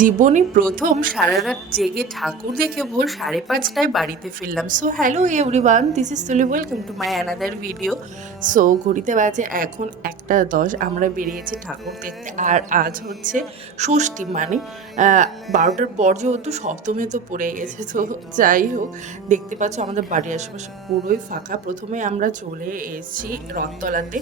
জীবনে প্রথম সারা রাত জেগে ঠাকুর দেখে ভোর 5:30টায় বাড়িতে ফিরলাম। So hello everyone, this is Tuli, welcome to my another video. So ঘড়িতে বাজে এখন 1টা 10, আমরা বেরিয়েছি ঠাকুর দেখতে। আর আজ হচ্ছে ষষ্ঠী, মানে 12টার পর যেহেতু সপ্তমী তো পড়ে গেছে। তো যাই হোক, দেখতে পাচ্ছ আমাদের বাড়ির আশেপাশে পুরোই ফাঁকা। প্রথমে আমরা চলে এসেছি রথতলাতে।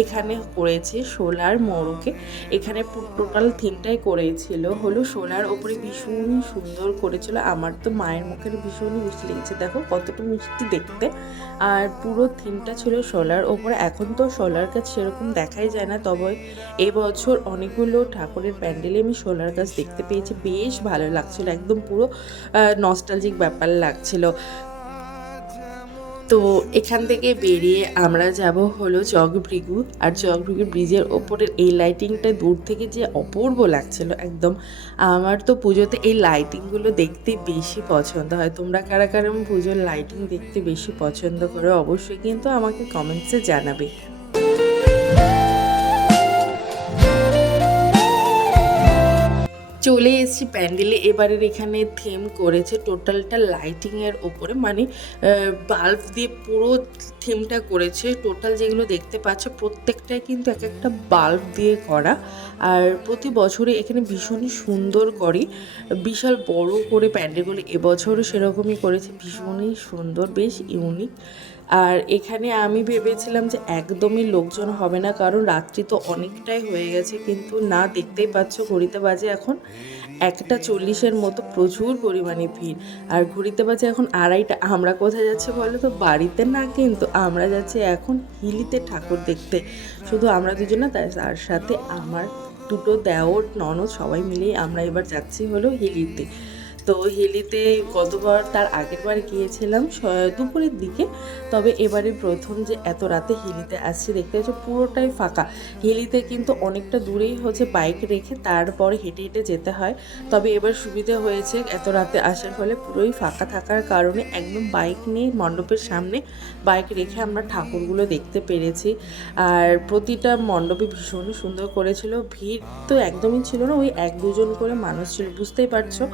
এখানে করেছে সোলার মোরকে। এখানে টোটাল থিমটাই করেছিল হলো সোনার ওপরে, ভীষণ সুন্দর করেছিল। আমার তো মায়ের মুখের ভীষণই মিষ্টি লেগেছে, দেখো কতটা মিষ্টি দেখতে। আর পুরো থিমটা ছিল সোলার ওপরে। এখন তো সোলার গাছ সেরকম দেখাই যায় না, তবে এবছর অনেকগুলো ঠাকুরের প্যান্ডেলে আমি সোলার গাছ দেখতে পেয়েছি। বেশ ভালো লাগছিল, একদম পুরো নস্টালজিক ব্যাপার লাগছিল। তো এখান থেকে বেরিয়ে আমরা যাব হলো জগভৃগু। আর জগভৃগু ব্রিজের ওপরের এই লাইটিংটা দূর থেকে যে অপূর্ব লাগছিল একদম। আমার তো পুজোতে এই লাইটিংগুলো দেখতে বেশি পছন্দ হয়। তোমরা কারা কারা পুজোর লাইটিং দেখতে বেশি পছন্দ করো অবশ্যই কিন্তু আমাকে কমেন্টসে জানাবে। চলে এসেছি প্যান্ডেলে। এবারের এখানে থিম করেছে টোটালটা লাইটিংয়ের ওপরে, মানে বাল্ব দিয়ে পুরো থিমটা করেছে। টোটাল যেগুলো দেখতে পাচ্ছ প্রত্যেকটাই কিন্তু এক একটা বাল্ব দিয়ে করা। আর প্রতি বছরে এখানে ভীষণই সুন্দর করে, বিশাল বড় করে প্যান্ডেলগুলো এবছরও সেরকমই করেছে, ভীষণই সুন্দর, বেশ ইউনিক। আর এখানে আমি ভেবেছিলাম যে একদমই লোকজন হবে না, কারণ রাত্রি তো অনেকটাই হয়ে গেছে, কিন্তু না, দেখতেই পাচ্ছ ঘড়িতে বাজে এখন 1:40 মতো, প্রচুর পরিমাণে ভিড়। আর ঘড়িতে বাজে এখন 2:30। আমরা কোথায় যাচ্ছি বলো তো? বাড়িতে না, কিন্তু আমরা যাচ্ছি এখন হিলিতে ঠাকুর দেখতে। শুধু আমরা দুজন না, তার সাথে আমার দুটো দেওর ননদ সবাই মিলেই আমরা এবার যাচ্ছি হলো হিলিতে। তো হিলিতে গতবার তার আগের বার গিয়েছিলাম দুপুরের দিকে, তবে এবারে প্রথম যে এত রাতে হিলিতে আসছি। দেখতে হচ্ছে পুরোটাই ফাঁকা। হিলিতে কিন্তু অনেকটা দূরেই হচ্ছে বাইক রেখে তারপরে হেঁটে হেঁটে যেতে হয়। তবে এবার সুবিধা হয়েছে এত রাতে আসার ফলে, পুরোই ফাঁকা থাকার কারণে একদম বাইক নিয়ে মণ্ডপের সামনে বাইক রেখে আমরা ঠাকুরগুলো দেখতে পেরেছি। আর প্রতিটা মণ্ডপে ভীষণ সুন্দর করেছিল। ভিড় তো একদমই ছিল না, ওই 1-2 জন করে মানুষ ছিল, বুঝতেই পারছো।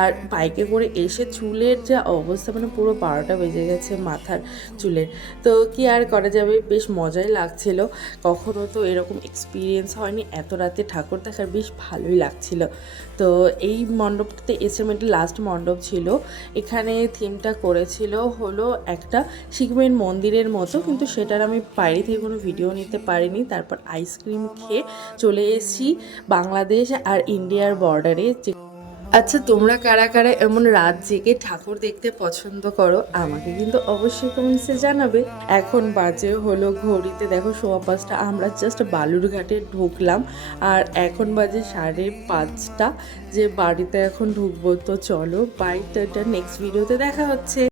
আর বাইকে করে এসে চুলের যা অবস্থা, মানে পুরো 12টা বেজে গেছে মাথার চুলের। তো কি আর করা যাবে, বেশ মজাই লাগছিল। কখনো তো এরকম এক্সপিরিয়েন্স হয়নি এত রাতে ঠাকুর দেখার, বেশ ভালোই লাগছিল। তো এই মণ্ডপটাতে এসএমএটি লাস্ট মণ্ডপ ছিল। এখানে থিমটা করেছিল হলো একটা শিবমের মন্দিরের মতো, কিন্তু সেটার আমি বাইরে থেকে কোনো ভিডিও নিতে পারিনি। তারপর আইসক্রিম খেয়ে চলে এসেছি বাংলাদেশ আর ইন্ডিয়ার বর্ডারে। আচ্ছা, তোমরা কারা কারা এমন রাত জেগে ঠাকুর দেখতে পছন্দ করো আমাকে কিন্তু অবশ্যই কমেন্টসে জানাবে। এখন বাজে হলো ঘড়িতে দেখো 5:15। আমরা জাস্ট বালুরঘাটে ঢুকলাম আর এখন বাজে 5:30, যে বাড়িতে এখন ঢুকবো। তো চলো, বাই, টাটা, নেক্সট ভিডিওতে দেখা হচ্ছে।